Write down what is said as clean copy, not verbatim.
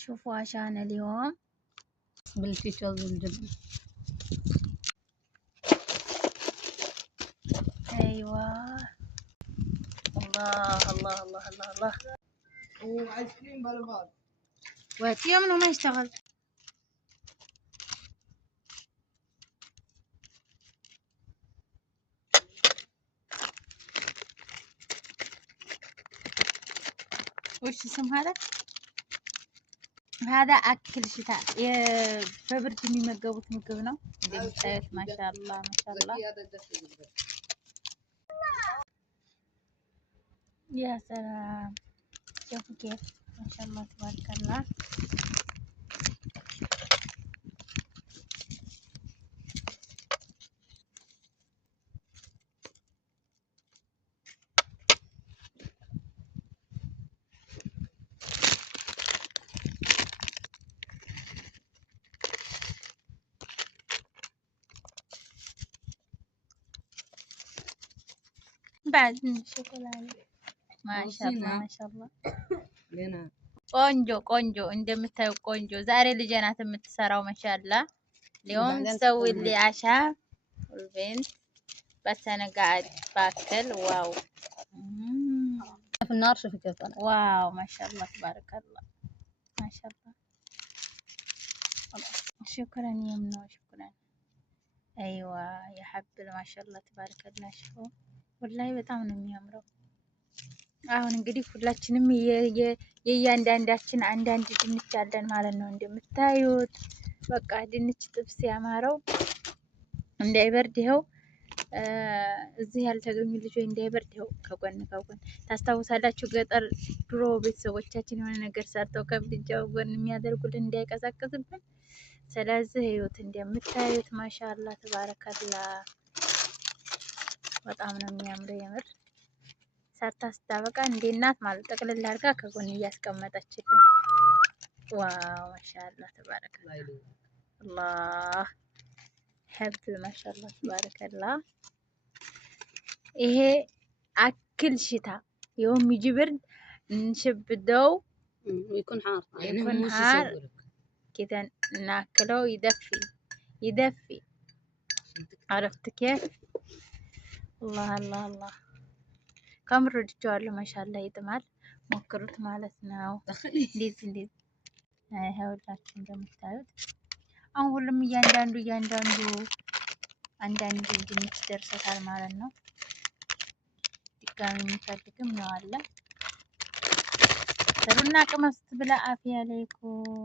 شوفوا عشان اليوم بالفيتو والجبن. ايوه الله الله الله الله الله. وايس كريم بالبال. وقت يوم انه ما يشتغل. وش اسم هذا؟ هذا أكل شتاء فبرد የሚመገቡት ምግብ ነው። እንደምታዩት ማሻአላ ማሻአላ يا سلام شوفوا كيف ما شاء الله تبارك الله. بعد شوكولاته ما شاء الله ما شاء الله ቆንጆ ቆንጆ እንደምታዩ ቆንጆ ዛሬ ልጄ ናት የምትሰራው ማሻአላ اليوم تسوي لي عشاء والبنت بس انا قاعد باكل واو في النار شوفي كيف طلع واو ما شاء الله تبارك الله ما شاء الله. شكرا يمنو شكرا. ايوه يا حبل ما شاء الله تبارك الله. شوفوا والله በጣም ነው የሚያምረው። አሁን እንግዲህ ሁላችንም የእያንዳንዳችን አንዳንድ ድንች አለን ማለት ነው። እንደምታዩት በቃ ድንች ጥብስ ያማረው እንዳይበርድ ይኸው እዚህ ያልተገኙ ልጆች እንዳይበርድ ይኸው ከጎን ታስታውሳላችሁ ገጠር ድሮ ቤተሰቦቻችን የሆነ ነገር ሰርተው ከብጃው ጎን የሚያደርጉልን እንዳይቀዘቅዝብን። ስለዚህ ህይወት እንደምታዩት ማሻአላ ተባረከላ በጣም ነው የሚያምረው የምር። ሰርታ ስታበቃ እንደ እናት ማለት ጠቅልል አድርጋ ከጎን እያስቀመጠችልን ዋው ማሻአላ ተባረከላ አላህ ሀብት ማሻአላ ተባረከላ። ይሄ አክል ሽታ يوم يجي برد نشب الضو يكون حار كذا ناكله يدفي عرفت كيف؟ الله الله الله ከምር ወድጄዋለሁ ማሻአላ ይጥማል። ሞክሩት ማለት ነው። እንዴት አይሁላችሁ እንደምታዩት አሁን ሁሉም እያንዳንዱ አንዳንድ ድንች ደርሰታል ማለት ነው። ድጋሚ የሚፈልግም ነው አለ። ሰሩና ቅመስ ብላ አፍያ አለይኩም